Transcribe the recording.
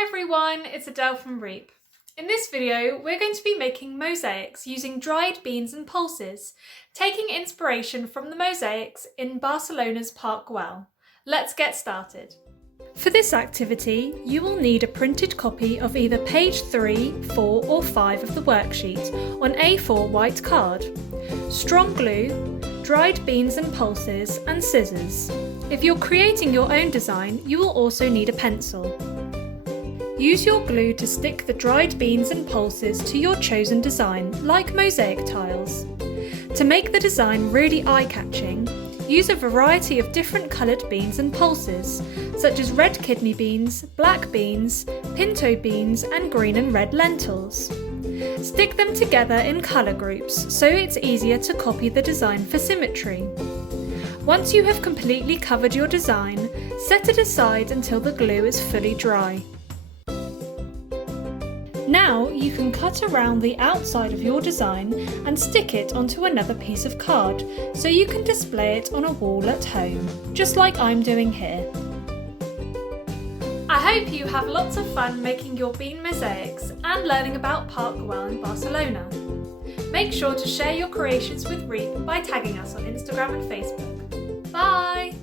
Hi everyone, it's Adele from REEP. In this video, we're going to be making mosaics using dried beans and pulses, taking inspiration from the mosaics in Barcelona's Parc Güell. Let's get started. For this activity, you will need a printed copy of either page 3, 4 or 5 of the worksheet on A4 white card, strong glue, dried beans and pulses and scissors. If you're creating your own design, you will also need a pencil. Use your glue to stick the dried beans and pulses to your chosen design, like mosaic tiles. To make the design really eye-catching, use a variety of different coloured beans and pulses, such as red kidney beans, black beans, pinto beans and green and red lentils. Stick them together in colour groups so it's easier to copy the design for symmetry. Once you have completely covered your design, set it aside until the glue is fully dry. Now you can cut around the outside of your design and stick it onto another piece of card so you can display it on a wall at home, just like I'm doing here. I hope you have lots of fun making your bean mosaics and learning about Parc Güell in Barcelona. Make sure to share your creations with REEP by tagging us on Instagram and Facebook. Bye!